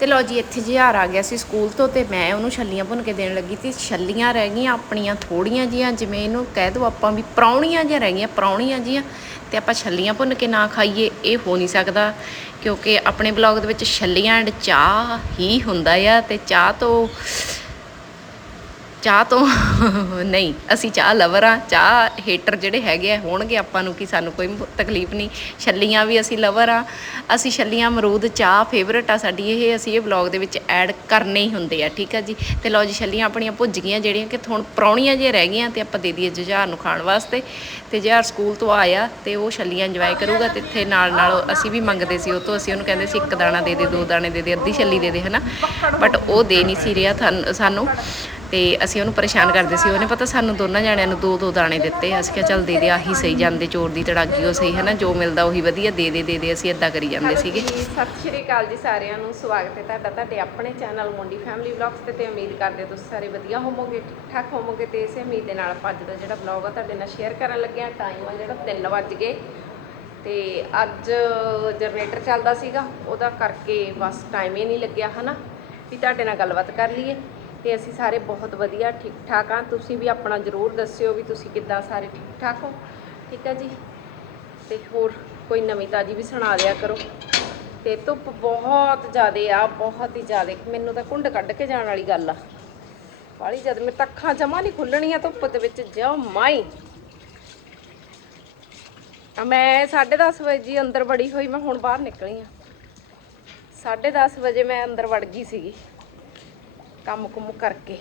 ਤੇ ਲੋ ਜੀ, ਇੱਥੇ ਜਿਹਾਰ ਆ ਗਿਆ ਸੀ ਸਕੂਲ ਤੋਂ ਤੇ ਮੈਂ ਉਹਨੂੰ ਛੱਲੀਆਂ ਭੁੰਨ ਕੇ ਦੇਣ ਲੱਗੀ ਸੀ। ਛੱਲੀਆਂ ਰਹਿ ਗਈਆਂ ਆਪਣੀਆਂ ਥੋੜੀਆਂ ਜੀਆਂ, ਜਿਵੇਂ ਇਹਨੂੰ ਕਹਿ ਦੋ ਆਪਾਂ ਵੀ ਪ੍ਰਾਉਣੀਆਂ ਜਿਹੀਆਂ ਰਹਿ ਗਈਆਂ ਪ੍ਰਾਉਣੀਆਂ ਜੀਆਂ। ਤੇ ਆਪਾਂ ਛੱਲੀਆਂ ਭੁੰਨ ਕੇ ਨਾ ਖਾਈਏ, ਇਹ ਹੋ ਨਹੀਂ ਸਕਦਾ, ਕਿਉਂਕਿ ਆਪਣੇ ਬਲੌਗ ਦੇ ਵਿੱਚ ਛੱਲੀਆਂ ਐਂਡ ਚਾਹ ਹੀ ਹੁੰਦਾ ਆ ਤੇ ਚਾਹ ਤੋਂ ਚਾਹ ਤੋਂ ਨਹੀਂ, ਅਸੀਂ ਚਾਹ ਲਵਰ ਆ ਚਾਹ ਹੇਟਰ ਜਿਹੜੇ ਹੈਗੇ ਆ, ਹੋਣਗੇ ਆਪਾਂ ਨੂੰ ਕਿ ਸਾਨੂੰ ਕੋਈ ਤਕਲੀਫ ਨਹੀਂ। ਛੱਲੀਆਂ ਵੀ ਅਸੀਂ ਲਵਰ ਆ ਅਸੀਂ ਛੱਲੀਆਂ ਅਮਰੂਦ, ਚਾਹ ਫੇਵਰਟ ਆ, ਸਾਡੀ ਇਹ, ਅਸੀਂ ਇਹ ਵਲੌਗ ਦੇ ਵਿੱਚ ਐਡ ਕਰਨੇ ਹੀ ਹੁੰਦੇ ਆ, ਠੀਕ ਆ ਜੀ? ਤੇ ਲਓ ਜੀ, ਛੱਲੀਆਂ ਆਪਣੀਆਂ ਭੁੱਜ ਗਈਆਂ ਜਿਹੜੀਆਂ ਕਿ ਹੁਣ ਪਰੌਣੀਆਂ ਜੇ ਰਹਿ ਗਈਆਂ ਤੇ ਆਪਾਂ ਦੇ ਦਈਏ ਜੁਝਾਰ ਨੂੰ ਖਾਣ ਵਾਸਤੇ। ਤੇ ਜੁਝਾਰ ਸਕੂਲ ਤੋਂ ਆਇਆ ਤੇ ਉਹ ਛੱਲੀਆਂ ਇੰਜੋਏ ਕਰੂਗਾ ਤੇ ਇੱਥੇ ਨਾਲ ਨਾਲ ਅਸੀਂ ਵੀ ਮੰਗਦੇ ਸੀ ਉਹ ਤੋਂ, ਅਸੀਂ ਉਹਨੂੰ ਕਹਿੰਦੇ ਸੀ ਇੱਕ ਦਾਣਾ ਦੇ ਦੇ, ਦੋ ਦਾਣੇ ਦੇ ਦੇ, ਅੱਧੀ ਛੱਲੀ ਦੇ ਦੇ, ਹਨਾ? ਬਟ ਉਹ ਦੇ ਨਹੀਂ ਸੀ ਰਿਹਾ ਥਾਨ- ਸਾਨੂੰ। ਤੇ ਅਸੀਂ ਉਹਨੂੰ ਪਰੇਸ਼ਾਨ ਕਰਦੇ ਸੀ। ਉਹਨੇ ਪਤਾ ਸਾਨੂੰ ਦੋਨਾਂ ਜਣਿਆਂ ਨੂੰ ਦੋ ਦੋ ਦਾਣੇ ਦਿੱਤੇ। ਅਸੀਂ ਕਿਹਾ, ਚੱਲ ਦੇ ਦੇ, ਆਹੀ ਸਹੀ ਜਾਂਦੇ, ਚੋਰ ਦੀ ਤੜਾਗੀ ਉਹ ਸਹੀ ਹੈ ਨਾ ਜੋ ਮਿਲਦਾ ਉਹੀ ਵਧੀਆ, ਦੇ ਦੇ ਦੇ ਦੇ, ਅਸੀਂ ਇਦਾਂ ਕਰੀ ਜਾਂਦੇ ਸੀਗੇ। ਸਤਿ ਸ਼੍ਰੀ ਅਕਾਲ ਜੀ ਸਾਰਿਆਂ ਨੂੰ, ਸਵਾਗਤ ਹੈ ਤੁਹਾਡਾ, ਤੁਹਾਡੇ ਆਪਣੇ ਚੈਨਲ ਮੁੰਡੀ ਫੈਮਿਲੀ ਵਲੌਗਸ ਤੇ ਤੇ ਉਮੀਦ ਕਰਦੇ ਤੁਸੀਂ ਸਾਰੇ ਵਧੀਆ ਹੋਵੋਗੇ ਠੀਕ ਠਾਕ ਹੋਵੋਗੇ ਤੇ ਇਸੇ ਉਮੀਦ ਦੇ ਨਾਲ ਅੱਜ ਦਾ ਜਿਹੜਾ ਵਲੌਗ ਆ, ਤੁਹਾਡੇ ਨਾਲ ਸ਼ੇਅਰ ਕਰਨ ਲੱਗਿਆ। ਟਾਈਮ ਆ ਜਿਹੜਾ 3 ਵੱਜ ਗਏ। ਤੇ ਅੱਜ ਜਨਰੇਟਰ ਚੱਲਦਾ ਸੀਗਾ, ਉਹਦਾ ਕਰਕੇ ਬਸ ਟਾਈਮ ਹੀ ਨਹੀਂ ਲੱਗਿਆ, ਹਨਾ? ਵੀ ਤੁਹਾਡੇ ਨਾਲ ਗੱਲਬਾਤ ਕਰ ਲਈਏ। ਤੇ ਅਸੀਂ ਸਾਰੇ ਬਹੁਤ ਵਧੀਆ ਠੀਕ ਠਾਕ ਆ ਤੁਸੀਂ ਵੀ ਆਪਣਾ ਜ਼ਰੂਰ ਦੱਸਿਓ ਵੀ ਤੁਸੀਂ ਕਿੱਦਾਂ ਸਾਰੇ ਠੀਕ ਠਾਕ ਹੋ। ਠੀਕ ਆ ਜੀ। ਤੇ ਹੋਰ ਕੋਈ ਨਵੀਂ ਤਾਜੀ ਵੀ ਸੁਣਾ ਦਿਆ ਕਰੋ। ਤੇ ਧੁੱਪ ਬਹੁਤ ਜ਼ਿਆਦੇ ਆ, ਬਹੁਤ ਹੀ ਜ਼ਿਆਦੇ। ਮੈਨੂੰ ਤਾਂ ਕੁੰਡ ਕੱਢ ਕੇ ਜਾਣ ਵਾਲੀ ਗੱਲ ਆ। ਬਾਲੀ ਜਦ ਮੇਰੇ ਤਾਂ ਅੱਖਾਂ ਜਮਾ ਨਹੀਂ ਖੁੱਲਣੀਆਂ ਧੁੱਪ ਦੇ ਵਿੱਚ ਜਮਾ ਹੀ ਆ ਮੈਂ 10:30 ਵਜੇ ਜੀ ਅੰਦਰ ਵੜੀ ਹੋਈ, ਮੈਂ ਹੁਣ ਬਾਹਰ ਨਿਕਲੀ ਆ 10:30 ਵਜੇ ਮੈਂ ਅੰਦਰ ਵੜ ਗਈ ਸੀਗੀ। ਕੰਮ ਕੁਮ ਕਰਕੇ।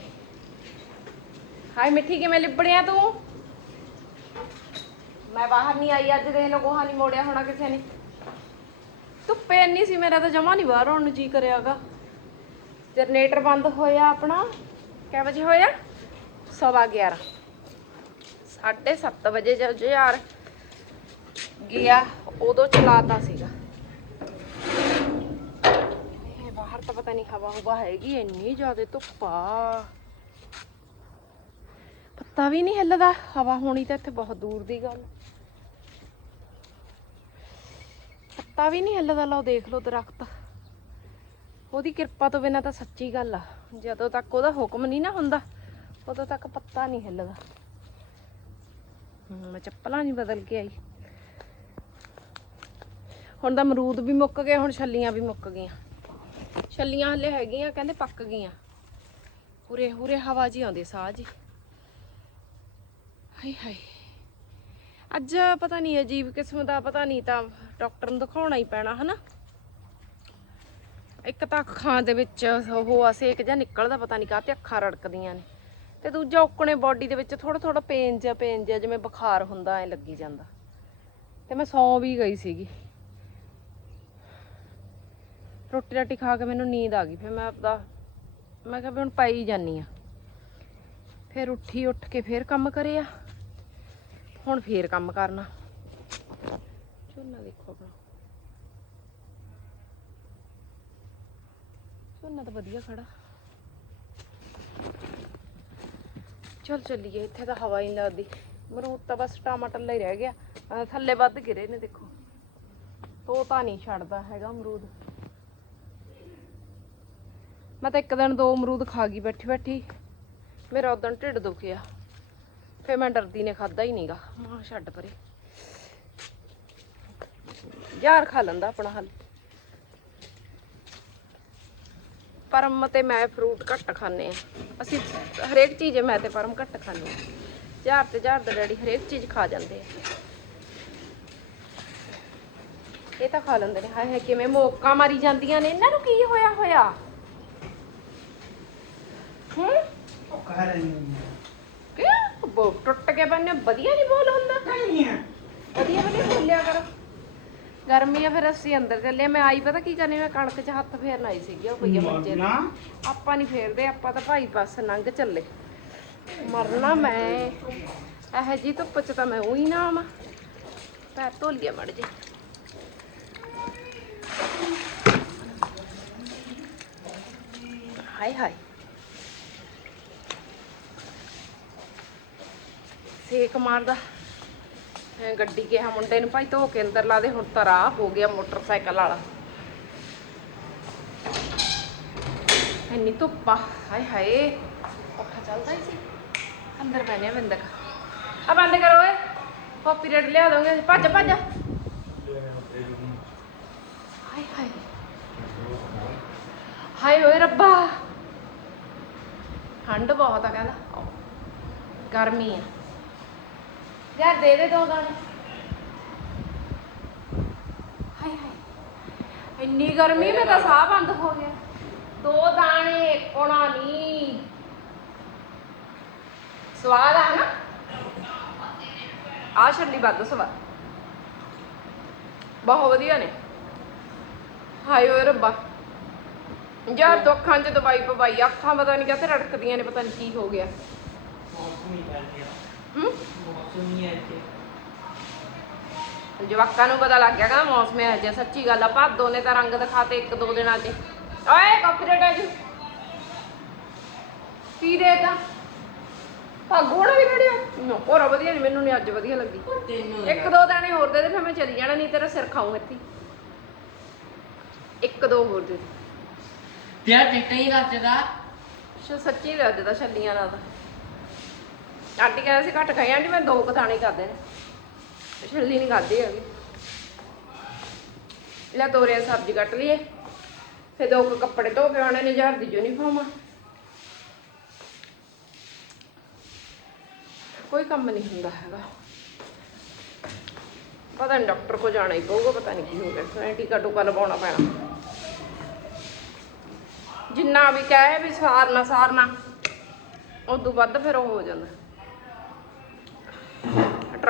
ਹਾਏ ਮਿੱਠੀ, ਕਿਵੇਂ ਲਿਬੜਿਆ ਤੂੰ? ਮੈਂ ਬਾਹਰ ਨਹੀਂ ਆਈ ਅੱਜ ਦੇਖ ਲੋ ਨਹੀਂ ਮੋੜਿਆ ਹੋਣਾ ਕਿਸੇ ਨੇ। ਧੁੱਪੇ ਇੰਨੀ ਸੀ, ਮੇਰਾ ਤਾਂ ਜਮਾ ਨਹੀਂ ਬਾਹਰ ਆਉਣ ਨੂੰ ਜੀ ਕਰਿਆਗਾ। ਜਨਰੇਟਰ ਬੰਦ ਹੋਇਆ ਆਪਣਾ। ਕਿੰਨੇ ਵਜੇ ਹੋਇਆ? ਸਵਾ 11 7:30 ਵਜੇ ਜਦ ਯਾਰ ਗਿਆ, ਉਦੋਂ ਚਲਾਤਾ ਸੀਗਾ ਇਹ ਬਾਹਰ ਤਾਂ ਪਤਾ ਨਹੀਂ ਹਵਾ ਹੁਵਾ ਹੈਗੀ, ਇੰਨੀ ਜ਼ਿਆਦਾ ਧੁੱਪ ਆ। ਪੱਤਾ ਵੀ ਨਹੀਂ ਹਿੱਲਦਾ, ਹਵਾ ਹੋਣੀ ਤਾਂ ਇੱਥੇ ਬਹੁਤ ਦੂਰ ਦੀ ਗੱਲ। ਪੱਤਾ ਵੀ ਨਹੀਂ ਹਿੱਲਦਾ, ਲਓ ਦੇਖ ਲਓ ਦਰਖਤ। ਉਹਦੀ ਕਿਰਪਾ ਤੋਂ ਬਿਨਾਂ ਤਾਂ ਸੱਚੀ ਗੱਲ ਆ। ਜਦੋਂ ਤੱਕ ਉਹਦਾ ਹੁਕਮ ਨਹੀਂ ਨਾ ਹੁੰਦਾ, ਉਦੋਂ ਤੱਕ ਪੱਤਾ ਨਹੀਂ ਹਿੱਲਦਾ। ਮੈਂ ਚੱਪਲਾਂ ਨਹੀਂ ਬਦਲ ਕੇ ਆਈ। ਹੁਣ ਤਾਂ ਅਮਰੂਦ ਵੀ ਮੁੱਕ ਗਏ, ਹੁਣ ਛੱਲੀਆਂ ਵੀ ਮੁੱਕ ਗਈਆਂ। ਛੱਲੀਆਂ ਹਲੇ ਹੈਗੀਆਂ, ਕਹਿੰਦੇ ਪੱਕ ਗਈਆਂ। ਪੂਰੇ ਪੂਰੇ ਹਵਾ ਜੀ ਆਉਂਦੀ, ਸਾਹ ਜੀ ਹਾਏ ਹਾਏ। ਅੱਜ ਪਤਾ ਨਹੀਂ, ਅਜੀਬ ਕਿਸਮ ਦਾ, ਪਤਾ ਨਹੀਂ ਤਾਂ ਡਾਕਟਰ ਨੂੰ ਦਿਖਾਉਣਾ ਹੀ ਪੈਣਾ, ਹਨਾ? ਇੱਕ ਤਾਂ ਅੱਖਾਂ ਦੇ ਵਿੱਚ ਉਹ ਆ, ਸੇਕ ਜਾਂ ਨਿਕਲਦਾ, ਪਤਾ ਨਹੀਂ ਕਾਹਤੇ ਅੱਖਾਂ ਰੜਕਦੀਆਂ ਨੇ। ਤੇ ਦੂਜਾ ਉੱਕਣੇ ਬਾਡੀ ਦੇ ਵਿੱਚ ਥੋੜਾ ਥੋੜਾ ਪੇਨ ਜਿਹਾ ਪੇਨ ਜਿਹਾ ਜਿਵੇਂ ਬੁਖਾਰ ਹੁੰਦਾ, ਐ ਲੱਗੀ ਜਾਂਦਾ। ਤੇ ਮੈਂ ਸੌਂ ਵੀ ਗਈ ਸੀਗੀ। ਰੋਟੀ ਰਾਟੀ ਖਾ ਕੇ ਮੈਨੂੰ ਨੀਂਦ ਆ ਗਈ, ਫਿਰ ਮੈਂ ਆਪਦਾ, ਮੈਂ ਕਿਹਾ ਵੀ ਹੁਣ ਪਾਈ ਜਾਨੀ ਆ। ਫਿਰ ਉੱਠੀ, ਉੱਠ ਕੇ ਫਿਰ ਕੰਮ ਕਰਿਆ। ਹੁਣ ਫੇਰ ਕੰਮ ਕਰਨਾ। ਝੋਨਾ ਦੇਖੋ ਆਪਣਾ। ਝੋਨਾ ਤਾਂ ਵਧੀਆ ਖੜਾ। ਚਲ ਚੱਲੀਏ, ਇੱਥੇ ਤਾਂ ਹਵਾ ਹੀ ਨਹੀਂ ਲੱਗਦੀ। ਮਰੂਦ ਤਾਂ ਬਸ ਟਮਾਟਰ ਹੀ ਰਹਿ ਗਿਆ। ਥੱਲੇ ਵੱਧ ਗਿਰੇ ਨੇ, ਦੇਖੋ। ਤੋਤਾ ਨਹੀਂ ਛੱਡਦਾ ਹੈਗਾ ਅਮਰੂਦ। ਮੈਂ ਤਾਂ ਇੱਕ ਦਿਨ ਦੋ ਅਮਰੂਦ ਖਾ ਗਈ ਬੈਠੀ ਬੈਠੀ। ਮੇਰਾ ਉਦੋਂ ਢਿੱਡ ਦੁਖਿਆ। ਫੇ ਮੈਂ ਡਰਦੀ ਨੇ ਖਾਦਾ ਹੀ ਨਹੀਂਗਾ ਮਾਂ ਛੱਡ ਪਰੇ। ਯਾਰ ਖਾ ਲੈਂਦਾ ਆਪਣਾ ਹੱਲ। ਪਰਮ ਤੇ ਮੈਂ ਫਰੂਟ ਘੱਟ ਖਾਂਦੇ ਆ ਅਸੀਂ ਹਰੇਕ ਚੀਜ਼ ਮੈਂ ਤੇ ਪਰਮ ਘੱਟ ਖਾਂਦੇ ਆ ਯਾਰ ਤੇ ਯਾਰ ਦਾ ਡੈਡੀ ਹਰੇਕ ਚੀਜ਼ ਖਾ ਜਾਂਦੇ ਆ। ਇਹ ਤਾਂ ਖਾ ਲੈਂਦੇ ਨੇ। ਹਾਏ ਹਾਏ, ਕਿਵੇਂ ਮੋਕਾ ਮਾਰੀ ਜਾਂਦੀਆਂ ਨੇ। ਇਹਨਾਂ ਨੂੰ ਕੀ ਹੋਇਆ ਹੋਇਆ? ਹੂੰ? ਕਿ ਬੋ ਟੁੱਟ ਕੇ ਬੰਨੇ ਵਧੀਆ ਨਹੀਂ ਬੋਲ ਹੁੰਦਾ। ਵਧੀਆ ਵਧੀਆ ਬੋਲਿਆ ਕਰੋ। ਗਰਮੀ ਆ ਫਿਰ ਅਸੀਂ ਅੰਦਰ ਚੱਲੇ ਆ। ਮੈਂ ਆਈ ਪਤਾ ਕੀ ਕਰਨੀ ਮੈਂ ਕਣਕ 'ਚ ਹੱਥ ਫੇਰਨ ਆਈ ਸੀਗੀ ਉਹ ਪਈਆ ਮੰਜੇ ਤੇ। ਆਪਾਂ ਨਹੀਂ ਫੇਰਦੇ ਆਪਾਂ ਤਾਂ ਭਾਈ ਬਸ ਲੰਘ ਚੱਲੇ। ਮਰਨਾ ਮੈਂ। ਇਹ ਜੀ ਧੁੱਪ 'ਚ ਤਾਂ ਮੈਂ ਉਹੀ ਨਾ ਆਵਾਂ ਪੈਰ ਧੋ ਲਿਆ ਮੜ ਜੇ। ਹਾਏ ਹਾਏ। ਸੇਕ ਮਾਰਦਾ। ਗੱਡੀ ਕਿਹਾ ਮੁੰਡੇ ਨੂੰ, ਭਾਈ ਧੋ ਕੇ ਅੰਦਰ ਲਾ ਦੇ, ਹੁਣ ਤਾਂ ਰਾਹ ਹੋ ਗਿਆ ਮੋਟਰਸਾਈਕਲ ਵਾਲਾ। ਇੰਨੀ ਧੁੱਪ ਆ। ਹਾਏ ਹਾਏ ਪੱਖਾ ਚੱਲਦਾ ਹੀ ਸੀ। ਅੰਦਰ ਬੈਠਿਆ ਬਿੰਦਕ ਆ ਬੰਦ ਕਰੋ ਓਏ, ਕਾਪੀ ਰੇਟ ਲਿਆ ਦੋਗੇ। ਭੱਜ ਭੱਜ। ਹਾਏ ਹਾਏ। ਹਾਏ ਓਏ ਰੱਬਾ। ਠੰਡ ਬਹੁਤ ਆ ਕਹਿੰਦਾ। ਗਰਮੀ ਆ। ਯਾਰ ਦੇ ਦੇ ਦੋ ਦਾਣੇ ਹਾਏ ਹਾਏ, ਇੰਨੀ ਗਰਮੀ, ਮੈਂ ਤਾਂ ਸਾਹ ਬੰਦ ਹੋ ਗਿਆ। ਦੋ ਦਾਣੇ ਕੋਣਾ ਨਹੀਂ। ਸਵਾਦ ਆ ਨਾ ਆ ਛੱਲੀ ਵੱਧ ਸਵਾਦ। ਬਹੁਤ ਵਧੀਆ ਨੇ। ਹਾਏ ਓਏ ਰੱਬਾ। ਯਾਰ ਤੋਂ ਅੱਖਾਂ 'ਚ ਦਵਾਈ ਪਵਾਈ, ਅੱਖਾਂ ਪਤਾ ਨਹੀਂ ਕਿੱਥੇ ਰੜਕਦੀਆਂ ਨੇ, ਪਤਾ ਨਹੀਂ ਕੀ ਹੋ ਗਿਆ। ਮੌਸਮੀ ਹੈ ਹੂੰ ਜਵਾਕਾਂ ਨੂੰ ਪਤਾ ਲੱਗ ਗਿਆ ਕਿ ਮੌਸਮ ਹੈ ਜੇ ਸੱਚੀ ਗੱਲ ਆ ਭਾਦੋ ਨੇ ਤਾਂ ਰੰਗ ਦਿਖਾਤੇ ਇੱਕ ਦੋ ਦਿਨਾਂ 'ਚ। ਓਏ ਕਾਪੀਰਾਈਟ ਆ ਜੀ ਕੀ ਦੇਤਾ? ਭਾਗੋ ਹੋਣਾ ਵੀ ਰੜਿਆ ਹੋਰ ਵਧੀਆ ਨਹੀਂ ਮੈਨੂੰ ਨਹੀਂ ਅੱਜ ਵਧੀਆ ਲੱਗੀ। ਤੈਨੂੰ ਇੱਕ ਦੋ ਦਾਣੇ ਹੋਰ ਦੇ ਦੇ ਫਿਰ ਮੈਂ ਚਲੀ ਜਾਣਾ ਨਹੀਂ ਤੇਰਾ ਸਿਰ ਖਾਊਂ ਇੱਥੇ। ਇੱਕ ਦੋ ਹੋਰ ਦੇ ਦੇ। ਯਾਰ ਟਿਕਟਾਂ ਹੀ ਰੱਜਦਾ ਸੱਚੀ ਲੱਗਦਾ ਛੱਲੀਆਂ ਨਾਲ ਤਾਂ। ਆਂਟੀ ਕਹਿੰਦੇ ਸੀ ਘੱਟ ਖਾਈ ਆਂਟੀ ਮੈਂ ਦੋ ਕੁ ਦਾਣੇ ਖਾਦੇ ਨੇ ਛੱਲੀ ਨਹੀਂ ਖਾਦੀ ਹੈਗੀ। ਲੈ ਤੋਰੇ ਦੀ ਸਬਜ਼ੀ ਕੱਟ ਲਈਏ। ਫਿਰ ਦੋ ਕੁ ਕੱਪੜੇ ਧੋ ਕੇ ਆਉਣੇ ਨੇ ਜਹਰ ਦੀ ਯੂਨੀਫਾਰਮ ਆ। ਕੋਈ ਕੰਮ ਨਹੀਂ ਹੁੰਦਾ ਹੈਗਾ। ਪਤਾ ਨਹੀਂ ਡਾਕਟਰ ਕੋ ਜਾਣਾ ਹੀ ਪਊਗਾ, ਪਤਾ ਨਹੀਂ ਕੀ ਹੋ ਗਿਆ ਫਿਰ ਟੀਕਾ ਟੂਕਾ ਲਵਾਉਣਾ ਪੈਣਾ। ਜਿੰਨਾ ਵੀ ਕਹੇ ਵੀ ਸਾਰਨਾ ਸਾਰਨਾ, ਉਦੋਂ ਵੱਧ ਫਿਰ ਉਹ ਹੋ ਜਾਂਦਾ।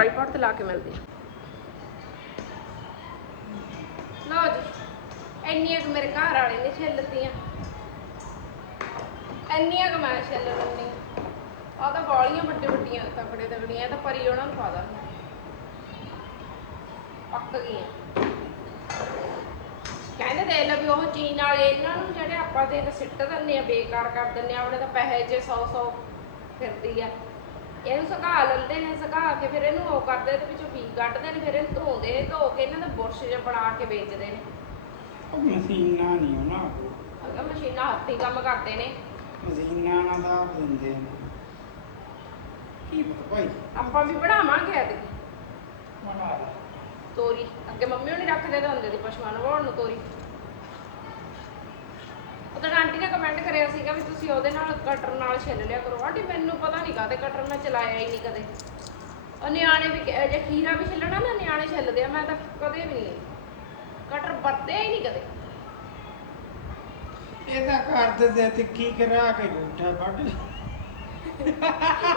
ਟ੍ਰਾਈਪੋਡ ਤੇ ਲਾ ਕੇ ਮਿਲਦੀ ਲਓ ਜੀ, ਇੰਨੀਆਂ ਕੁ ਮੇਰੇ ਘਰ ਵਾਲੇ ਨੇ ਛਿੱਲਤੀਆਂ। ਇੰਨੀਆਂ ਕੁ ਮੈਂ ਛਿੱਲ ਲੈਂਦੀ ਆ ਤਾਂ ਬਾਲੀਆਂ ਵੱਡੇ ਵੱਡੀਆਂ ਤਕੜੇ ਤਕੜੀਆਂ ਤਾਂ ਪਰੀ ਉਹਨਾਂ ਨੂੰ ਪਾ ਦਾਂ ਪੱਕ ਗਈਆਂ। ਕਹਿੰਦੇ ਦੇ ਲੈ ਵੀ ਉਹ ਚੀਨ ਵਾਲੇ, ਇਹਨਾਂ ਨੂੰ ਜਿਹੜੇ ਆਪਾਂ ਤੇ ਸਿੱਟ ਦਿੰਦੇ ਆ ਬੇਕਾਰ ਕਰ ਦਿੰਦੇ ਆ ਆਪਣੇ ਤਾਂ ਪੈਸੇ ਜੇ 100 100 ਫਿਰਦੀ ਆ। ਇਹਨੂੰ ਸੁਕਾ ਲੈਂਦੇ ਨੇ ਸੁਕਾ ਕੇ ਫਿਰ ਇਹਨੂੰ ਉਹ ਕਰਦੇ ਤੇ ਵਿੱਚੋਂ ਬੀ ਕੱਢਦੇ ਨੇ ਫਿਰ ਇਹਨੂੰ ਧੋਂਦੇ ਨੇ ਧੋ ਕੇ ਇਹਨਾਂ ਦਾ ਬੁਰਸ਼ ਜਿਹਾ ਬਣਾ ਕੇ ਵੇਚਦੇ ਨੇ। ਉਹ ਮਸ਼ੀਨਾਂ ਨਹੀਂ ਉਹਨਾਂ ਅਗਰ ਮਸ਼ੀਨਾਂ ਹੱਥੀਂ ਕੰਮ ਕਰਦੇ ਨੇ। ਮਸ਼ੀਨਾਂ ਨਾਲ ਦਾ ਦਿੰਦੇ ਨੇ। ਕੀ ਪਤਾ ਭਾਈ? ਆਪਾਂ ਵੀ ਬਣਾਵਾਂਗੇ ਅੱਜ। ਬਣਾ ਲਾ। ਤੋਰੀ। ਅੱਗੇ ਮੰਮੀ ਹੁਣੀ ਰੱਖਦੇ ਤਾਂ ਹੁੰਦੇ ਸੀ ਪਸ਼ੂਆਂ ਨੂੰ ਵਾਉਣ ਨੂੰ ਤੋਰੀ। ਉਦੋਂ ਆਂਟੀ ਨੇ ਕਮੈਂਟ ਕਰਿਆ ਸੀਗਾ ਵੀ ਤੁਸੀਂ ਉਹਦੇ ਨਾਲ ਕਟਰ ਨਾਲ ਛਿੱਲ ਲਿਆ ਕਰੋ। ਆਂਟੀ ਮੈਨੂੰ ਪਤਾ ਨਹੀਂ ਕਾਹਦੇ ਕਟਰ ਮੈਂ ਚਲਾਇਆ ਹੀ ਨਹੀਂ ਕਦੇ। ਉਹ ਨਿਆਣੇ ਵੀ ਕ- ਜੇ ਖੀਰਾ ਵੀ ਛਿੱਲਣਾ ਨਾ ਨਿਆਣੇ ਛਿੱਲਦੇ ਆ ਮੈਂ ਤਾਂ ਕਦੇ ਵੀ ਨਹੀਂ ਕਟਰ ਵਰਤਿਆ ਹੀ ਨਹੀਂ ਕਦੇ। ਇਹਦਾ ਕਰਦੇ ਦੇ ਤੇ ਕੀ ਕਰਾ ਕੇ ਗੂਠਾ ਵੱਢ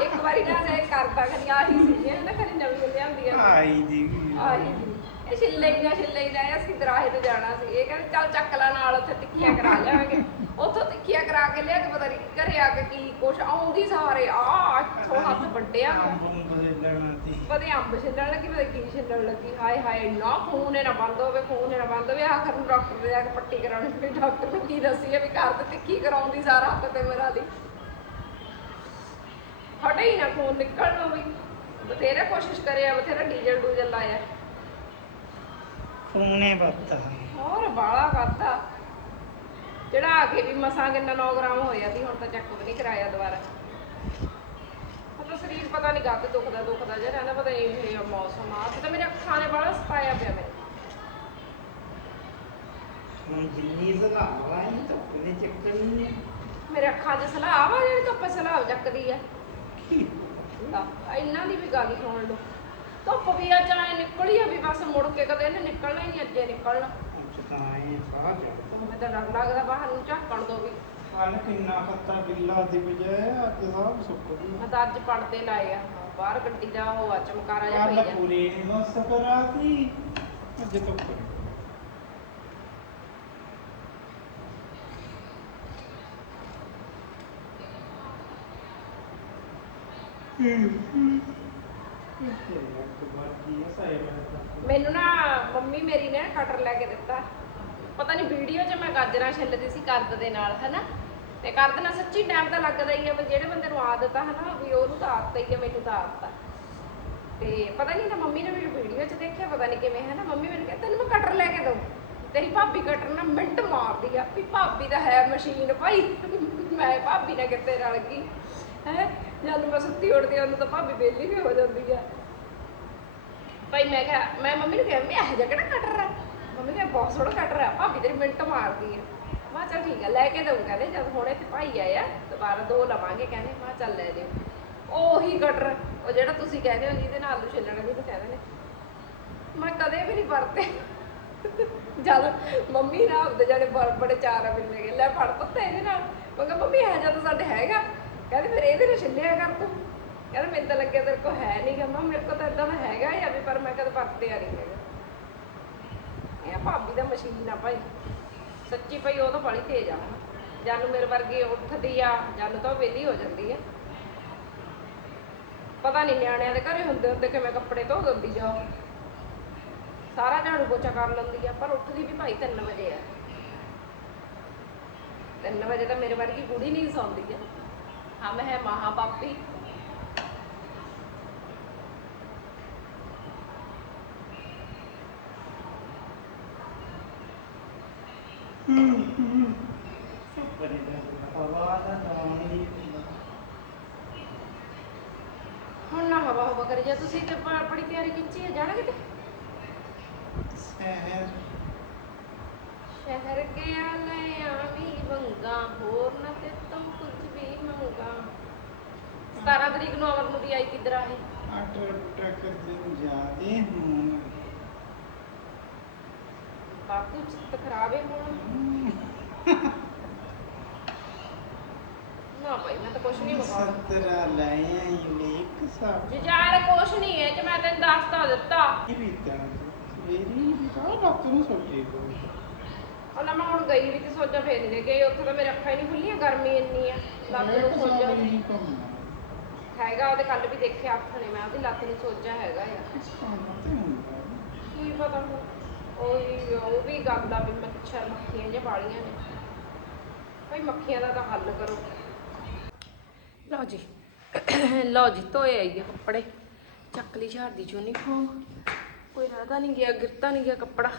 ਇੱਕ ਵਾਰੀ ਨਾ ਇਹ ਕਰਦਾ ਕਦੀ ਆਹੀ ਸੀ ਇਹ ਨਾ ਕਦੀ ਨਵੀਂ ਲਿਆਂਦੀ ਆ। ਆਈ ਦੀ ਆਹੀ ਸੀ। ਇਹ ਛਿੱਲੇ ਹੀ ਨਾ ਛਿੱਲੇ ਹੀ ਨਾ ਇਹ ਅਸੀਂ ਦਰਾਹੇ ਤੇ ਜਾਣਾ ਸੀ। ਇਹ ਕਹਿੰਦੇ ਚੱਲ ਚੱਕ ਲੈ ਨਾਲ ਉੱਥੇ ਟਿੱਕੀਆਂ ਕਰਾ ਲਿਆਵਾਂਗੇ? ਉੱਥੋਂ ਟਿੱਕੀਆਂ ਕਰਾ ਕੇ ਲਿਆ ਕੇ ਪਤਾ ਨਹੀਂ ਘਰੇ ਆ ਕੇ ਕੀ ਕੁਛ ਆਉਂਦੀ ਸਾਰੇ ਆ ਇੱਥੋਂ ਹੱਥ ਵੱਡਿਆ। ਤੀ ਪਤੇ ਅੰਬ ਛਿੱਲਣ ਲੱਗੀ ਪਤਾ ਕੀ ਛਿੱਲਣ ਲੱਗੀ। ਹਾਏ ਹਾਏ ਇੰਨਾ ਖੂਨ ਇਹ ਨਾ ਬੰਦ ਹੋਵੇ ਖੂਨ ਇਹ ਨਾ ਬੰਦ ਹੋਵੇ। ਆਖਰ ਨੂੰ ਡਾਕਟਰ ਦੇ ਜਾ ਕੇ ਪੱਟੀ ਕਰਾਉਣੀ ਪਈ ਡਾਕਟਰ ਨੂੰ ਕੀ ਦੱਸੀਏ ਵੀ ਘਰ ਤੇ ਟਿੱਕੀ ਕਰਾਉਂਦੀ ਸਾਰਾ ਹੱਥ ਤੇ ਮੇਰਾ ਦੀ। ਹਟੇ ਹੀ ਨਾ ਖੂਨ ਨਿਕਲਣਾ ਵੀ ਬਥੇਰੇ ਕੋਸ਼ਿਸ਼ ਕਰਿਆ ਬਥੇਰਾ ਡੀਜ਼ਲ ਡੂਜ਼ਲ ਲਾਇਆ। ਫੋਨੇ ਬੱਤਾ ਹੋਰ ਬਾਲਾ ਕਰਤਾ ਚੜਾ ਕੇ ਵੀ ਮਸਾਂ ਕਿੰਨਾ 9 ਗ੍ਰਾਮ ਹੋਇਆ ਸੀ ਹੁਣ ਤਾਂ ਚੈੱਕ ਵੀ ਨਹੀਂ ਕਰਾਇਆ ਦੁਬਾਰਾ। ਮਤਲਬ ਸਰੀਰ ਪਤਾ ਨਹੀਂ ਗੱਦ ਦੁਖਦਾ ਦੁਖਦਾ ਜਿਹਾ ਰਹਿੰਦਾ ਪਤਾ ਇਹ ਮੌਸਮ ਆ। ਤੇ ਮੇਰੇ ਅੱਖਾਂ ਨੇ ਬੜਾ ਸਤਾਇਆ ਪਿਆ ਮੇਰੇ। ਹੁਣ ਜਿੰਨੀ ਸਦਾ ਆਈ ਤਾਂ ਕੋਈ ਚੱਕਰ ਨਹੀਂ ਮੇਰੇ ਅੱਖਾਂ 'ਚ ਸਲਾਬ ਆ ਜਿਹੜੀ ਧੁੱਪ ਸਲਾਬ ਚੱਕਦੀ ਆ। ਇਹਨਾਂ ਦੀ ਵੀ ਗੱਲ ਸੁਣ ਲਓ। ਧੁੱਪ ਵੀ ਆ ਚਾਹੇ ਨਿਕਲੀ ਆ ਵੀ ਬਸ ਮੁੜ ਕੇ ਕਦੇ ਇਹਨੇ ਨਿਕਲਣਾ ਹੀ ਨਹੀਂ ਅੱਜੇ ਨਿਕਲਣਾ। ਤਾਂ ਬਾਹਰ ਜਾ ਮੈਨੂੰ ਤਾਂ ਡਰ ਲੱਗਦਾ ਬਾਹਰ ਨੂੰ ਝਾਕਣ ਤੋਂ ਵੀ। ਕੱਲ ਕਿੰਨਾ ਖੱਤਾ ਬਿੱਲਾ ਦੀ ਬਜਾਏ ਅੱਜ ਸਭ ਸੁੱਕ ਗਈ ਮੈਂ ਤਾਂ ਅੱਜ ਪੜਦੇ ਲਾਏ ਆ। ਬਾਹਰ ਗੱਡੀ ਦਾ ਉਹ ਆ ਚਮਕਾਰਾ ਜਿਹਾ ਪਈ ਕੱਲ ਆ। ਪੂਰੀ ਨੂੰ ਸਕਰਾਤੀ ਅੱਜ ਤੋਂ। ਮੈਨੂੰ ਨਾ ਮੰਮੀ ਮੇਰੀ ਨੇ ਕਟਰ ਲੈ ਕੇ ਦਿੱਤਾ। ਪਤਾ ਨਹੀਂ ਵੀਡੀਓ 'ਚ ਮੈਂ ਗਾਜਰਾਂ ਛਿੱਲਦੀ ਸੀ ਕਰਦ ਦੇ ਨਾਲ, ਹਨਾ? ਤੇ ਕਰਦ ਨਾਲ ਸੱਚੀ ਟਾਈਮ ਤਾਂ ਲੱਗਦਾ ਹੀ ਆ, ਵੀ ਜਿਹੜੇ ਬੰਦੇ ਨੂੰ ਆਦਤ ਆ, ਹਨਾ, ਵੀ ਉਹਨੂੰ ਤਾਂ ਆਦਤ ਹੀ ਆ, ਮੈਨੂੰ ਤਾਂ ਆਦਤ ਆ। ਤੇ ਪਤਾ ਨਹੀਂ ਤਾਂ ਮੰਮੀ ਨੇ ਮੇਰੀ ਵੀਡੀਓ 'ਚ ਦੇਖਿਆ, ਪਤਾ ਨਹੀਂ ਕਿਵੇਂ, ਹਨਾ? ਮੰਮੀ ਮੈਨੂੰ ਕਹਿੰਦੀ ਤੈਨੂੰ ਮੈਂ ਕਟਰ ਲੈ ਕੇ ਦਊਂ। ਤੇਰੀ ਭਾਬੀ ਕਟਰ ਨਾ ਮਿੰਟ ਮਾਰਦੀ ਆ, ਵੀ ਭਾਬੀ ਦਾ ਹੈ ਮਸ਼ੀਨ ਭਾਈ, ਮੈਂ ਭਾਬੀ ਨਾਲ ਕਿੱਥੇ ਰਲ ਗਈ? ਹੈ? ਜਦ ਮੈਂ ਸੁੱਤੀ ਉੱਠਦੀ ਉਹਨੂੰ ਤਾਂ ਭਾਬੀ ਬੇਲੀ ਵੀ ਹੋ ਜਾਂਦੀ ਆ। ਭਾਈ ਮੈਂ ਕਿਹਾ, ਮੈਂ ਮੰਮੀ ਨੂੰ ਕਿਹਾ ਮੈਂ ਇਹ ਜਿਹਾ ਕਿਹੜਾ ਕਟਰ ਆ? ਮੰਮੀ ਨੇ ਬਹੁਤ ਸੋਹਣਾ ਕਟਰ ਆ ਭਾਬੀ ਤੇਰੀ ਮਿੰਟ ਮਾਰਦੀ ਆ। ਮੈਂ ਕਿਹਾ ਚੱਲ ਠੀਕ ਹੈ ਲੈ ਕੇ ਦਊਂ ਕਹਿੰਦੇ, ਜਦ ਹੁਣ ਇੱਥੇ ਭਾਈ ਆਇਆ ਦੁਬਾਰਾ ਦੋ ਲਵਾਂਗੇ ਕਹਿੰਦੇ, ਮੈਂ ਕਿਹਾ ਚੱਲ ਲੈ ਦਿਓ ਉਹੀ ਕਟਰ ਉਹ ਜਿਹੜਾ ਤੁਸੀਂ ਕਹਿੰਦੇ ਹੋ ਜਿਹਦੇ ਨਾਲ ਆਲੂ ਛਿੱਲਣ ਜਿਹਨੂੰ ਕਹਿੰਦੇ ਨੇ। ਮੈਂ ਕਦੇ ਵੀ ਨਹੀਂ ਵਰਤੇ। ਜਦ ਮੰਮੀ ਨਾਲ ਆਪਦੇ ਜਾਣੇ ਬੜੇ ਚਾਰ ਮਿਲ ਗਏ, ਲੈ ਫੜ ਪੁੱਤ ਇਹਦੇ ਨਾਲ। ਮੈਂ ਕਿਹਾ, ਮੰਮੀ, ਇਹ ਜਦ ਸਾਡੇ ਹੈਗਾ। ਕਹਿੰਦੇ, ਫਿਰ ਇਹਦੇ ਨਾਲ ਛਿੱਲਿਆ ਕਰ ਤੂੰ। ਕਹਿੰਦਾ, ਮੈਨੂੰ ਤਾਂ ਲੱਗਿਆ ਤੇਰੇ ਕੋਲ ਹੈ ਨਹੀਂ ਗਾ। ਮੈਂ ਮੇਰੇ ਕੋਲ ਤਾਂ ਇਦਾਂ ਦਾ ਹੈਗਾ ਹੀ ਆ ਵੀ, ਪਰ ਮੈਂ ਕਦੇ ਵਰਤਿਆ ਨਹੀਂ ਹੈਗਾ। ਭਾਬੀ ਦਾ ਮਸ਼ੀਨ ਆ ਭਾਈ। ਸੱਚੀ ਭਾਈ, ਉਹ ਤਾਂ ਬੜੀ ਤੇਜ਼ ਆ। ਜਾਨੂੰ ਮੇਰੇ ਵਰਗੀ ਉੱਠਦੀ ਆ ਜਾਨੂੰ ਤਾਂ ਵੇਲੀ ਹੋ ਜਾਂਦੀ ਆ। ਪਤਾ ਨਹੀਂ ਨਿਆਣਿਆਂ ਦੇ ਘਰੇ ਹੁੰਦੇ ਹੁੰਦੇ ਕਿਵੇਂ ਕੱਪੜੇ ਧੋ ਦਿੰਦੀ ਜਾਓ ਸਾਰਾ ਝਾੜੂ ਪੋਚਾ ਕਰ ਲੈਂਦੀ ਆ, ਪਰ ਉੱਠਦੀ ਵੀ ਭਾਈ 3 ਵਜੇ ਆ। 3 ਵਜੇ ਤਾਂ ਮੇਰੇ ਵਰਗੀ ਕੁੜੀ ਨਹੀਂ ਸੌਂਦੀ ਆ। ਹਮ ਹੈ ਮਹਾ ਪਾਪੀ ਸੁਪਰੀ ਦਾ ਹਵਾ ਦਾ ਨਾਮ ਹੁਣ ਨਾ ਹਵਾ ਹਵਾ ਕਰੀ ਜਾ ਤੁਸੀਂ ਤੇ ਪ- ਆਪਣੀ ਤਿਆਰੀ ਕੀਤੀ ਹੈ ਜਾਣਾ ਕਿਤੇ? ਸ਼ਹਿਰ। ਸ਼ਹਿਰ ਗਿਆ ਲੈ ਆਵੀਂ ਵੰਗਾ ਹੋਰ ਨਾ ਤੇ ਤੁਮ ਕੁਝ ਵੀ ਮੰਗਾ। 17 ਤਰੀਕ ਨੂੰ ਅਮਰ ਨੂੰ ਦੀ ਆਈ ਕਿੱਧਰ ਆਏ ਅਟਰ ਟਰਕ ਦਿਨ ਜਾਦੇ ਹੁਣ ਬਾਪੂ ਚਿੱਤ ਖਰਾਬ ਹੈ ਹੁਣ। ਨਾ ਭਾਈ ਮੈਂ ਤਾਂ ਕੁਛ ਨਹੀਂ ਮਗਾਉਣਾ ਸਤਰਾ ਲੈ ਆਈ ਵੇਖ ਸਭ। ਜਜਾਰ ਕੁਛ ਨਹੀਂ ਹੈ ਜੇ ਮੈਂ ਤੈਨੂੰ ਦੱਸਤਾ ਦਿੱਤਾ। ਇਹ ਵੀ ਤਾਂ ਮੇਰੀ ਕਾ ਡਾਕਟਰ ਨੂੰ ਸੋਚੀ ਕੋ ਉਹ ਨਾ ਮੈਂ ਹੁਣ ਗਈ ਵੀ ਤੇ ਸੋਚਾ ਫੇਰ ਨਹੀਂ ਗਈ ਉੱਥੇ ਤਾਂ ਮੇਰੇ ਅੱਖਾਂ ਹੀ ਨਹੀਂ ਖੁੱਲੀਆਂ ਗਰਮੀ ਇੰਨੀ ਆ। ਲੱਤ ਨੂੰ ਸੋਚਾ ਹੈਗਾ ਉਹਦੇ ਕੱਲ ਵੀ ਦੇਖਿਆ ਅੱਖ ਨੇ ਮੈਂ ਉਹਦੀ ਲੱਤ ਨੂੰ ਸੋਚਾ ਹੈਗਾ ਆ। ਕੀ ਪਤਾ ਹੁਣ। ਉਹ ਵੀ ਉਹ ਵੀ ਗੱਲ ਆ ਵੀ ਮੱਛਰ ਮੱਖੀਆਂ ਜਿਹਾ ਵਾਲੀਆਂ ਨੇ। ਭਾਈ ਮੱਖੀਆਂ ਦਾ ਤਾਂ ਹੱਲ ਕਰੋ। ਲਓ ਜੀ ਲਓ ਜੀ, ਧੋਏ ਆਈਏ ਕੱਪੜੇ। ਚੱਕ ਲਈ ਝਾੜ ਦੀ ਯੂਨੀਫਾਰਮ ਕੋਈ ਰਹਦਾ ਨਹੀਂ ਗਿਆ, ਗਿਰਤਾ ਨਹੀਂ ਗਿਆ ਕੱਪੜਾ।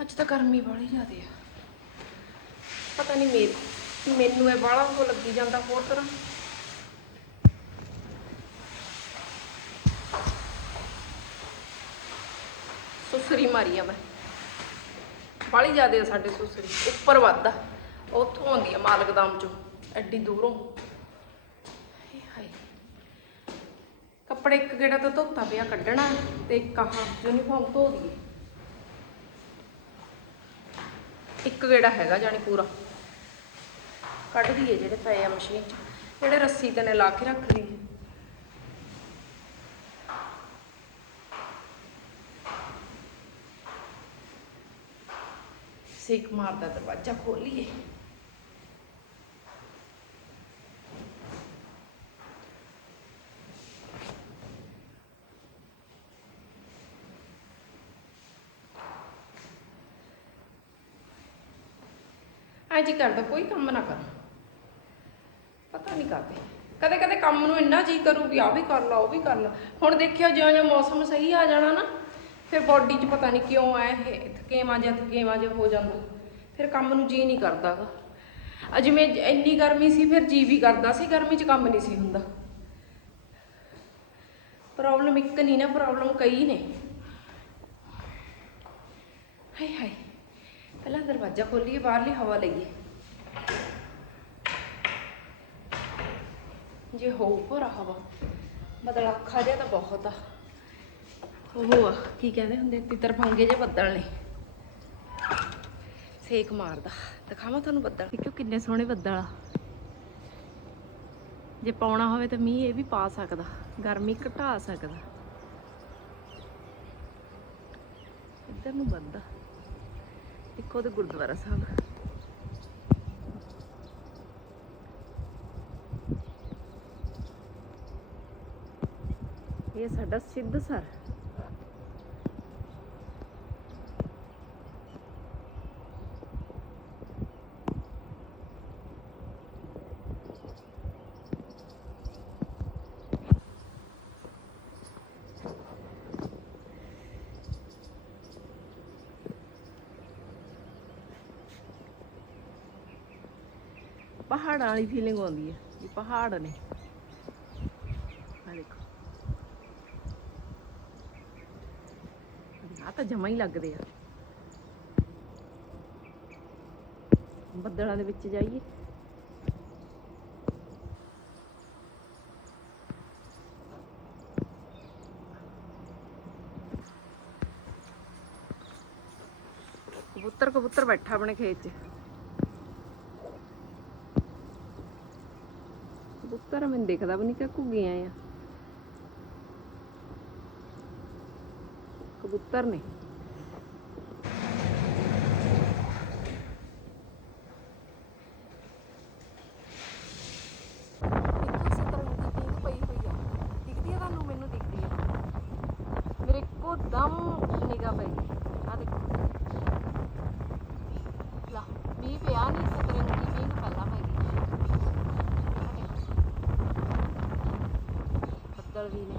ਅੱਜ ਤਾਂ ਗਰਮੀ ਵਾਲੀ ਜ਼ਿਆਦੇ ਆ। ਪਤਾ ਨਹੀਂ ਮੇਰੀ ਮੈਨੂੰ ਇਹ ਬਾਹਲਾ ਤੋਂ ਲੱਗੀ ਜਾਂਦਾ ਹੋਰ ਤਰ੍ਹਾਂ। ਸੁਸਰੀ ਮਾਰੀ ਆ ਮੈਂ। ਬਾਲੀ ਜ਼ਿਆਦੇ ਆ ਸਾਡੇ ਸੁਸਰੀ, ਉੱਪਰ ਵੱਧਦਾ ਉੱਥੋਂ ਆਉਂਦੀ ਆ ਮਾਲਕ ਦਾਮ ਚੋਂ, ਐਡੀ ਦੂਰੋਂ। ਹਾਏ ਕੱਪੜੇ ਇੱਕ ਗੇੜਾ ਤਾਂ ਧੋਤਾ ਪਿਆ, ਕੱਢਣਾ ਤੇ ਇੱਕ ਆਹ ਯੂਨੀਫਾਰਮ ਧੋ ਦਈਏ। ਇੱਕ ਗੇੜਾ ਹੈਗਾ ਜਾਨੀ ਪੂਰਾ। ਕੱਢ ਦਈਏ ਜਿਹੜੇ ਪਏ ਆ ਮਸ਼ੀਨ 'ਚ, ਜਿਹੜੇ ਰੱਸੀ ਤੇ ਨੇ ਲਾ ਕੇ ਰੱਖ ਦਈਏ ਸੇਕ ਮਾਰਦਾ ਦਰਵਾਜ਼ਾ ਖੋਲੀਏ ਅੱਜ ਕਰਦਾ, ਕੋਈ ਕੰਮ ਨਾ ਕਰ। ਪਤਾ ਨਹੀਂ ਕਰਦੇ ਕਦੇ ਕਦੇ ਕੰਮ ਨੂੰ ਇੰਨਾ ਜੀ ਕਰੂ ਵੀ ਆ ਵੀ ਕਰ ਲਾ, ਉਹ ਵੀ ਕਰ ਲਾ। ਹੁਣ ਦੇਖਿਓ ਜਿਉਂ ਜਿਉਂ ਮੌਸਮ ਸਹੀ ਆ ਜਾਣਾ ਨਾ, ਫਿਰ ਬਾਡੀ 'ਚ ਪਤਾ ਨਹੀਂ ਕਿਉਂ ਐ ਇਹ ਥਕੇਵਾਂ ਜਿਹਾ ਥਕੇਵਾਂ ਜਿਹਾ ਹੋ ਜਾਂਦਾ। ਫਿਰ ਕੰਮ ਨੂੰ ਜੀ ਨਹੀਂ ਕਰਦਾਗਾ ਅੱਜ ਜਿਵੇਂ ਇੰਨੀ ਗਰਮੀ ਸੀ, ਫਿਰ ਜੀ ਵੀ ਕਰਦਾ ਸੀ, ਗਰਮੀ 'ਚ ਕੰਮ ਨਹੀਂ ਸੀ ਹੁੰਦਾ। ਪ੍ਰੋਬਲਮ ਇੱਕ ਨਹੀਂ ਨਾ ਪ੍ਰੋਬਲਮ ਕਈ ਨੇ। ਹਾਏ ਹਾਏ, ਪਹਿਲਾਂ ਦਰਵਾਜ਼ਾ ਖੋਲੀਏ, ਬਾਹਰਲੀ ਹਵਾ ਲਈਏ। ਜੇ ਹੋਊ ਭਰਾ ਹਵਾ, ਬਦਲ ਅੱਖਾ ਜਿਹਾ ਤਾਂ ਬਹੁਤ ਆ। ਉਹ ਆ, ਕੀ ਕਹਿੰਦੇ ਹੁੰਦੇ, ਤਿੱਤਰ ਫੰਗੇ ਜੇ ਬੱਦਲ ਨੇ। ਸੇਕ ਮਾਰਦਾ। ਦਿਖਾਵਾਂ ਤੁਹਾਨੂੰ ਬੱਦਲ? ਦੇਖਿਓ ਕਿੰਨੇ ਸੋਹਣੇ ਬੱਦਲ ਆ। ਜੇ ਪਾਉਣਾ ਹੋਵੇ ਤਾਂ ਮੀਂਹ ਇਹ ਵੀ ਪਾ ਸਕਦਾ। ਗਰਮੀ ਘਟਾ ਸਕਦਾ। ਇੱਧਰ ਨੂੰ ਵੱਧਦਾ ਦੇਖੋ ਤੇ ਗੁਰਦੁਆਰਾ ਸਾਹਿਬ। ਇਹ ਸਾਡਾ ਸਿੱਧ ਸਰ। ਪਹਾੜਾਂ ਵਾਲੀ ਫੀਲਿੰਗ ਆਉਂਦੀ ਹੈ ਵੀ ਪਹਾੜ ਨੇ। ਆ ਦੇਖੋ। ਆ ਤਾਂ ਜਮਾ ਹੀ ਲੱਗਦੇ ਆ। ਬੱਦਲਾਂ ਦੇ ਵਿੱਚ ਜਾਈਏ। ਕਬੂਤਰ ਕਬੂਤਰ ਬੈਠਾ ਆਪਣੇ ਖੇਤ 'ਚ। ਪਰ ਮੈਨੂੰ ਦਿਖਦਾ ਵੀ ਨਹੀਂ ਕਿ ਘੁੱਗੀਆਂ ਆ। ਕਬੂਤਰ ਨੇ ਦਿਖਦੀ ਆ ਤੁਹਾਨੂੰ ਮੈਨੂੰ ਦਿਖਦੀ ਆ ਮੇਰੇ ਇੱਕੋ ਦਮ ਨਿਗਾਹ ਪਈ ਆ ਦੇਖੋ ਲਾ ਮੀਂਹ ਪਿਆ ਨਹੀਂ ਸਤਰੰਗੀ ਮੀਂਹ ਪਹਿਲਾਂ ਪੈ ਗਈ ਬੱਦਲ ਵੀ ਨੇ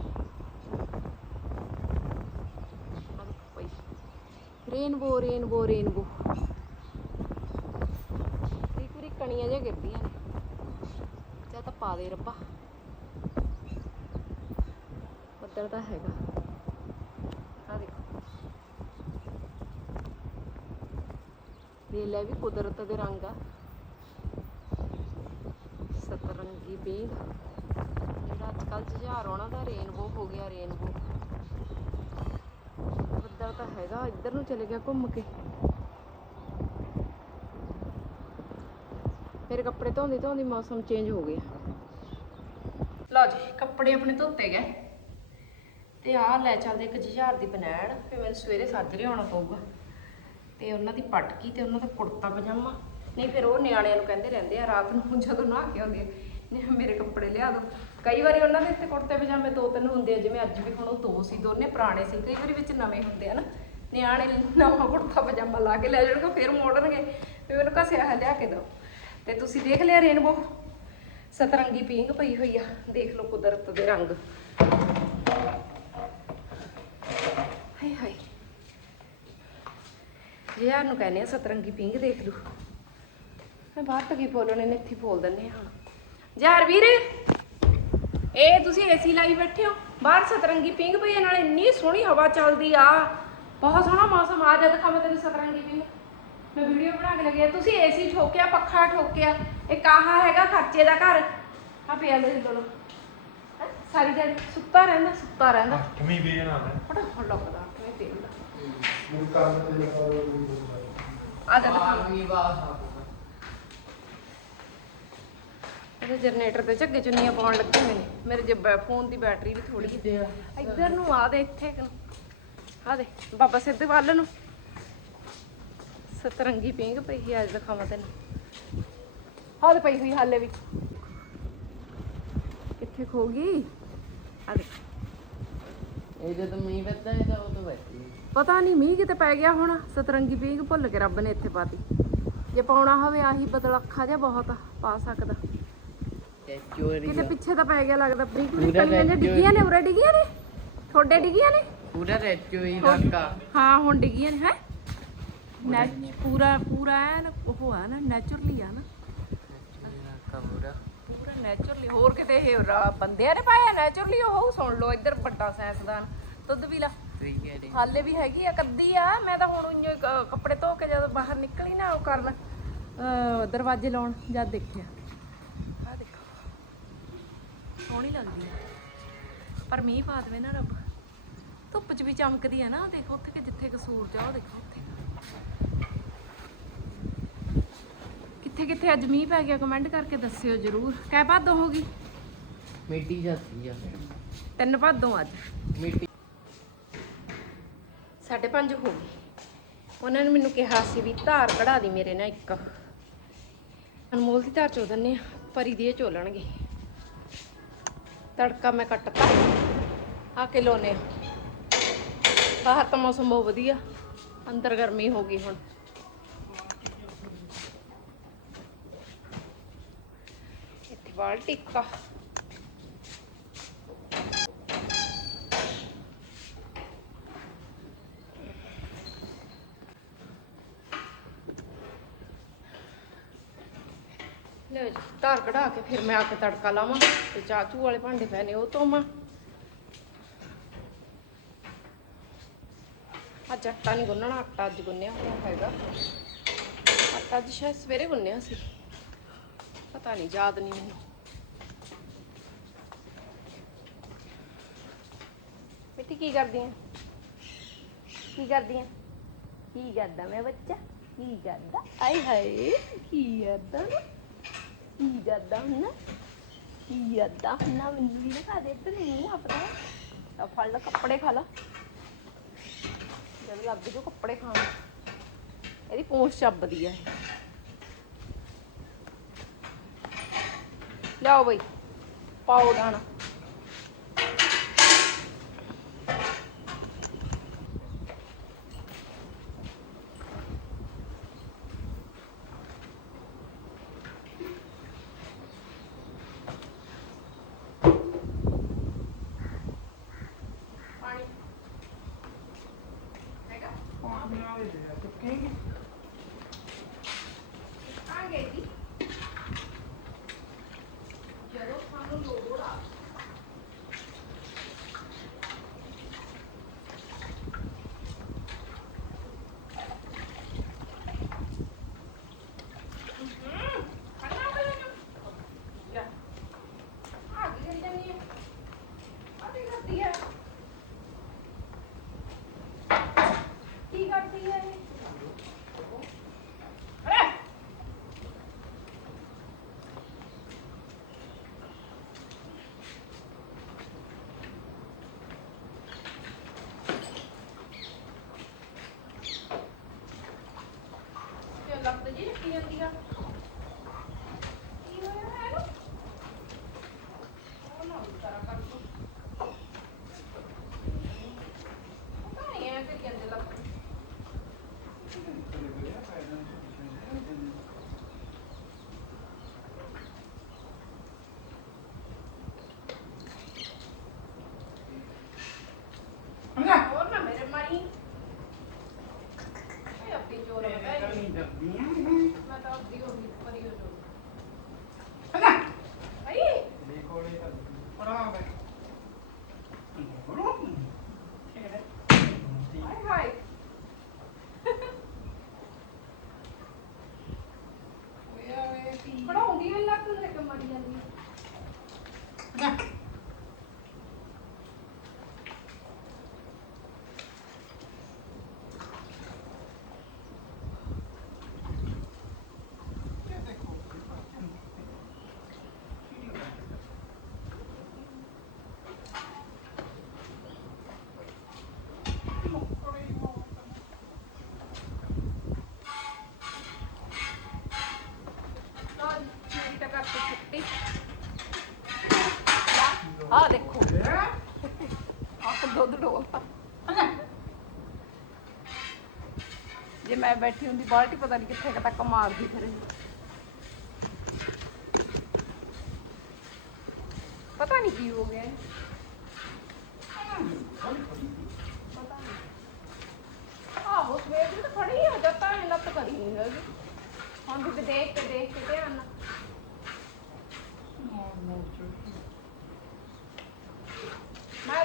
ਆ ਦੇਖੋ ਪਈ ਰੇਨਬੋ ਰੇਨਬੋ ਰੇਨਬੋ। ਇੱਕ ਵਾਰੀ ਕਣੀਆਂ ਜਿਹਾ ਗਿਰਦੀਆਂ ਨੇ। ਜਾਂ ਤਾਂ ਪਾ ਦੇ ਰੱਬਾ। ਬੱਦਲ ਤਾਂ ਹੈਗਾ। ਆ ਦੇਖੋ। ਇਹ ਲੈ ਵੀ ਕੁਦਰਤ ਦੇ ਰੰਗ ਆ। ਸਤਰੰਗੀ ਬੀਂਗ ਜਿਹੜਾ ਅੱਜ ਕੱਲ ਜੁਝਾਰ ਆਉਣਾ ਦਾ ਰੇਨਬੋ ਹੋ ਗਿਆ, ਰੇਨਬੋ। ਬੱਦਲ ਤਾਂ ਹੈਗਾ, ਇੱਧਰ ਨੂੰ ਚਲੇ ਗਿਆ ਘੁੰਮ ਕੇ। ਮੇਰੇ ਕੱਪੜੇ ਧੋਂਦੀ ਧੋਂਦੀ ਮੌਸਮ ਚੇਂਜ ਹੋ ਗਿਆ। ਲਓ ਜੀ, ਕੱਪੜੇ ਆਪਣੇ ਧੋਤੇ ਗਏ। ਤੇ ਆਹ ਲੈ ਚੱਲਦੇ ਇੱਕ ਜੁਝਾਰ ਦੀ ਬਨੈਣ, ਫਿਰ ਮੈਨੂੰ ਸਵੇਰੇ ਸੱਜ ਲਿਆਉਣਾ ਪਊਗਾ। ਤੇ ਉਹਨਾਂ ਦੀ ਪਟਕੀ ਤੇ ਉਹਨਾਂ ਦਾ ਕੁੜਤਾ ਪਜਾਮਾ। ਨਹੀਂ, ਫਿਰ ਉਹ ਨਿਆਣਿਆਂ ਨੂੰ ਕਹਿੰਦੇ ਰਹਿੰਦੇ ਆ, ਰਾਤ ਨੂੰ ਜਦੋਂ ਨਹਾ ਕੇ ਆਉਂਦੇ ਆ, ਨਹੀਂ, ਮੇਰੇ ਕੱਪੜੇ ਲਿਆ ਦਿਓ। ਕਈ ਵਾਰੀ ਉਹਨਾਂ ਦੇ ਇੱਥੇ ਕੁੜਤੇ ਪਜਾਮੇ ਦੋ ਤਿੰਨ ਹੁੰਦੇ ਆ, ਜਿਵੇਂ ਅੱਜ ਵੀ ਹੁਣ ਉਹ ਦੋ ਸੀ, ਦੋਨੇ ਪੁਰਾਣੇ ਸੀ, ਕਈ ਵਾਰੀ ਵਿੱਚ ਨਵੇਂ ਹੁੰਦੇ ਆ ਨਾ। ਨਿਆਣੇ ਨਵਾਂ ਕੁੜਤਾ ਪਜਾਮਾ ਲਾ ਕੇ ਲੈ ਜਾਣਗੇ ਫਿਰ ਮੋੜਨਗੇ, ਵੀ ਮੈਨੂੰ ਘਸਿਆ ਲਿਆ ਕੇ ਦਿਓ। ਤੇ ਤੁਸੀਂ ਦੇਖ ਲਿਆ ਰੇਨਬੋ? ਸਤਰੰਗੀ ਪਿੰਕ ਪਈ ਹੋਈ ਆ, ਦੇਖ ਲਓ ਕੁਦਰਤ ਦੇ ਰੰਗ। ਹਾਏ ਹਾਏ। ਯਾਰ ਨੂੰ ਕਹਿੰਦੇ ਆ ਸਤਰੰਗੀ ਪਿੰਗ ਦੇਖ ਲੂ ਮੈਂ ਬਾਹਰ ਤੋਂ ਕੀ ਬੋਲਣੇ ਨੇ ਇੱਥੇ ਬੋਲ ਦਿੰਨੇ ਹਾਂ ਹੁਣ। ਯਾਰ ਵੀਰ ਇਹ ਤੁਸੀਂ ਏਸੀ ਲਾਈ ਬੈਠੇ ਹੋ। ਬਾਹਰ ਸਤਰੰਗੀ ਪਿੰਗ ਪਈ ਹੈ, ਨਾਲੇ ਇੰਨੀ ਸੋਹਣੀ ਹਵਾ ਚੱਲਦੀ ਆ। ਬਹੁਤ ਸੋਹਣਾ ਮੌਸਮ ਆ ਜਾ ਦਿਖਾ ਮੈਂ ਤੈਨੂੰ ਸਤਰੰਗੀ ਪਿੰਗ ਮੈਂ ਵੀਡੀਓ ਬਣਾ ਕੇ ਲਗਿਆ ਤੁਸੀਂ ਏਸੀ ਠੋਕਿਆ ਪੱਖਾ ਠੋਕਿਆ। ਇਹ ਕਾਹਾ ਹੈਗਾ ਖਰਚੇ ਦਾ ਘਰ। ਆ ਪਿਆ ਲੈ ਲੋ ਸਾਰੀ ਦਿਨ ਸੁੱਤਾ ਰਹਿੰਦਾ ਸੁੱਤਾ ਰਹਿੰਦਾ। ਕਮੀ ਵੀ ਨਾ ਬੜਾ ਹੁਣ ਲੱਗਦਾ ਕਿਵੇਂ ਤੇਲ ਦਾ ਮੂਲ ਕੰਮ ਤੇ ਆ ਜਾ ਦਿਖਾ ਆਰਮੀ ਬਾਸ ਇਹਦੇ ਜਨਰੇਟਰ ਤੇ ਝੱਗੇ ਚੁੰਨੀਆਂ ਪਾਉਣ ਲੱਗੇ ਹੋਏ ਨੇ। ਮੇਰੇ ਜੇ ਫੋਨ ਦੀ ਬੈਟਰੀ ਵੀ ਥੋੜੀ ਜਿਹੀ ਇੱਧਰ ਨੂੰ ਆ ਦੇ ਇੱਥੇ ਨੂੰ। ਆ ਦੇ ਬਾਬਾ ਸਿੱਧੇ ਵੱਲ ਨੂੰ। ਸਤਰੰਗੀ ਪਿੰਗ ਪਈ ਸੀ ਅੱਜ ਦਿਖਾਵਾਂ ਤੈਨੂੰ। ਹਾਲ ਪਈ ਹੋਈ ਹਾਲੇ ਵੀ। ਕਿੱਥੇ ਖੋ ਗਈ? ਆ ਦੇ। ਇਹ ਜਦੋਂ ਮੀਂਹ ਪੈਂਦਾ ਹੈ ਤਾਂ ਉਦੋਂ ਬੈਠੀ ਪਤਾ ਨਹੀਂ ਮੀਂਹ ਕਿਤੇ ਪੈ ਗਿਆ ਹੁਣ। ਸਤਰੰਗੀ ਪਿੰਗ ਭੁੱਲ ਕੇ ਰੱਬ ਨੇ ਇੱਥੇ ਪਾਤੀ। ਜੇ ਪਾਉਣਾ ਹੋਵੇ ਆਹੀ ਬਦਲ ਅੱਖਾ ਜਿਹਾ ਬਹੁਤ ਪਾ ਸਕਦਾ। ਕਿਤੇ ਪਿੱਛੇ ਤਾਂ ਪੈ ਗਿਆ ਲੱਗਦਾ। ਬਰੀਕ ਪੂਰਾ ਬਰੀਕ ਨੇ red ਡਿੱਗੀਆਂ ਨੇ ਉਰੇ ਡਿੱਗੀਆਂ ਨੇ? ਥੋੜੇ ਡਿੱਗੀਆਂ ਨੇ? ਪੂਰਾ ਰੈਚੋ ਲੱਗਾ ਹਾਂ ਹੁਣ ਡਿੱਗੀਆਂ ਨੇ ਹੈ? ਨੈਚ ਪੂਰਾ ਪੂਰਾ ਐਨ ਉਹ ਆ ਨਾ ਨੈਚੁਰਲੀ ਆ ਨਾ। ਪੂਰਾ। ਪੂਰਾ ਨੈਚੁਰਲੀ ਹੋਰ ਕਿਤੇ ਇਹ ਰਾ- ਬੰਦਿਆਂ ਨੇ ਪਾਇਆ ਨੈਚੁਰਲੀ ਉਹ ਸੁਣ ਲਓ ਇੱਧਰ ਵੱਡਾ ਸਾਇੰਸਦਾਨ ਦੁੱਧ ਵੀ ਲਾ। ਸਹੀ ਕਹਿ ਰਹੀ ਹਾਲੇ ਵੀ ਹੈਗੀ ਆ ਕੱਦੀ ਆ ਮੈਂ ਤਾਂ ਹੁਣ ਉਂਝ ਕੱਪੜੇ ਧੋ ਕੇ ਜਦੋਂ ਬਾਹਰ ਨਿਕਲੀ ਨਾ ਉਹ ਕਰਨ ਅਹ ਦਰਵਾਜ਼ੇ ਲਾਉਣ ਜਦ ਦੇਖਿਆ। ਸੋਹਣੀ ਲੱਗਦੀ ਆ। ਪਰ ਮੀਂਹ ਪਾ ਦੇਵੇ ਨਾ ਰੱਬ। ਧੁੱਪ 'ਚ ਵੀ ਚਮਕਦੀ ਆ ਨਾ ਦੇਖੋ ਉੱਥੇ ਕਿ ਜਿੱਥੇ ਕ ਸੂਰਜ ਆ ਉਹ ਦੇਖੋ ਉੱਥੇ। ਕਿੱਥੇ ਕਿੱਥੇ ਅੱਜ ਮੀਂਹ ਪੈ ਗਿਆ ਕਮੈਂਟ ਕਰਕੇ ਦੱਸਿਓ ਜਰੂਰ। ਕਹਿ ਭਾਦੋਂ ਹੋ ਗਈ ਮਿੱਟੀ ਜਾਂਦੀ ਆ। ਤਿੰਨ ਭਾਦੋਂ ਅੱਜ। ਮਿੱਟੀ। ਸਾਢੇ ਪੰਜ ਹੋ ਗਏ। ਉਹਨਾਂ ਨੇ ਮੈਨੂੰ ਕਿਹਾ ਸੀ ਵੀ ਧਾਰ ਕਢਾ ਦੀ ਮੇਰੇ ਨਾਲ ਇੱਕ। ਅਨਮੋਲ ਦੀ ਧਾਰ ਚੋ ਦਿੰਨੇ ਆ ਪਰੀ ਦੀ ਇਹ ਚੋਲਣਗੇ। ਤੜਕਾ ਮੈਂ ਕੱਟਤਾ। ਆ ਕੇ ਲੋਨੇ ਬਾਹਰ ਤਾਂ ਮੌਸਮ ਬਹੁਤ ਵਧੀਆ। ਅੰਦਰ ਗਰਮੀ ਹੋ ਗਈ ਹੁਣ। ਇੱਥੇ ਵਾਲ ਟਿੱਕਾ ਲਓ ਜੀ ਧਾਰ ਕਢਾ ਕੇ ਫਿਰ ਮੈਂ ਆ ਕੇ ਤੜਕਾ ਲਾਵਾਂ ਤੇ ਚਾਚੂ ਵਾਲੇ ਭਾਂਡੇ ਪਏ ਨੇ ਉਹ ਧੋਵਾਂ। ਅੱਜ ਆਟਾ ਨਹੀਂ ਗੁੰਨਣਾ, ਆਟਾ ਅੱਜ ਗੁੰਨਿਆ ਹੋਇਆ ਹੈਗਾ। ਆਟਾ ਅੱਜ ਸ਼ਾਇਦ ਸਵੇਰੇ ਗੁੰਨਿਆ ਸੀ। ਪਤਾ ਨਹੀਂ ਯਾਦ ਨਹੀਂ ਮੈਨੂੰ। ਬੇਟੀ, ਕੀ ਕਰਦੀ ਆ? ਕੀ ਕਰਦੀ ਆ? ਕੀ ਕਰਦਾ ਮੈਂ ਬੱਚਾ? ਕੀ ਕਰਦਾ? ਆਏ ਹਾਏ, ਕੀ ਕਰਦਾ? ਕੀ ਕਰਦਾ ਹੁਣ? ਕੀ ਕਰਦਾ ਹੁਣ? ਮੈਨੂੰ ਵੀ ਦਿਖਾ ਦੇ ਤੇ ਨਹੀਂ ਆਪਣਾ। ਫੜ ਲੈ, ਕੱਪੜੇ ਖਾ ਲਾ। ਜਦ ਲੱਗ ਜੋ ਕੱਪੜੇ ਖਾਣ। ਇਹਦੀ ਪੂੰਛ ਚੱਬਦੀ ਆ ਇਹ। ਬਈ, ਪਾਓ ਦਾਣਾ ਪਾਣੀ ਹੈਗਾ ਪਾਣੀ ਨਾਲ ਹੀ ਦੇ ਚੁੱਕੇਗੀ ਆ ਗਈ ਜੀ ਜਦੋਂ ਸਾਨੂੰ ਲੋੜ ਆ ਹਮ, ਖੜਾ ਹੋ ਜਾ ਤੂੰ। ਜਾ। ਆ ਕੀ ਕਰੀ ਜਾਂਦੀ ਹੈ? ਆ ਕੀ ਕਰਦੀ ਹੈ? ਕੀ ਕਰਦੀ ਹੈ ਇਹ? ਅਰੇ ਤੇ ਲੱਤ ਜਾਂਦੀ ਆ ਕੀ ਹੋਇਆ ਹੈ ਇਹਨੂੰ ਉਹ ਨਾ ਉਤਾਰਾ ਕਰ ਤੂੰ ਪਤਾ ਨਹੀਂ ਐ ਕਰੀ ਜਾਂਦੇ ਲੱਤ ਹੋਰ ਨਾ ਮੇਰੇ ਮਾਰੀ ਇਹ ਆਪਣੀ ਜੋਰ ਹੈ ਮੈਂ ਤਾਂ ਆਪਦੀ ਹੋ ਗਈ ਪਰੀ ਹੋ ਜੋ ਆਈ ਹਾਏ ਹਾਏ ਪੜਾਉਂਦੀ ਐ ਲੱਤ ਲੈ ਕੇ ਮਰੀ ਜਾਂਦੀ ਹੈ। ਲਓ ਜੀ, ਮੇਰੀ ਤਾਂ ਕਰਤੀ ਛੁੱਟੀ ਆ ਦੇਖੋ ਆਹ ਦੁੱਧ ਡੋਲਦਾ ਜੇ ਮੈਂ ਬੈਠੀ ਹੁੰਦੀ ਬਾਲਟੀ, ਪਤਾ ਨਹੀਂ ਕਿੱਥੇ ਕੁ ਤੱਕ ਮਾਰਦੀ ਫਿਰ ਇਹ। ਪਤਾ ਨਹੀਂ ਕੀ ਹੋ ਗਿਆ ਇਹ। ਪਤਾ ਨਹੀਂ ਆਹੋ, ਸਵੇਰ ਦੀ ਤਾਂ ਖੜੀ ਹੋ ਜਾਂਦਾ ਇਹ ਲੱਤ ਕਰੀ ਨਹੀਂ ਹੈਗੀ ਹੁਣ ਵੀ ਦੇਖ ਕੇ ਦੇਖ ਕੇ ਧਿਆਨ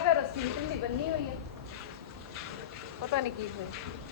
ਰੱਸੀ ਢਿੱਲੀ ਬੰਨੀ ਹੋਈ ਹੈ ਪਤਾ ਨਹੀਂ ਕੀ ਹੋਇਆ।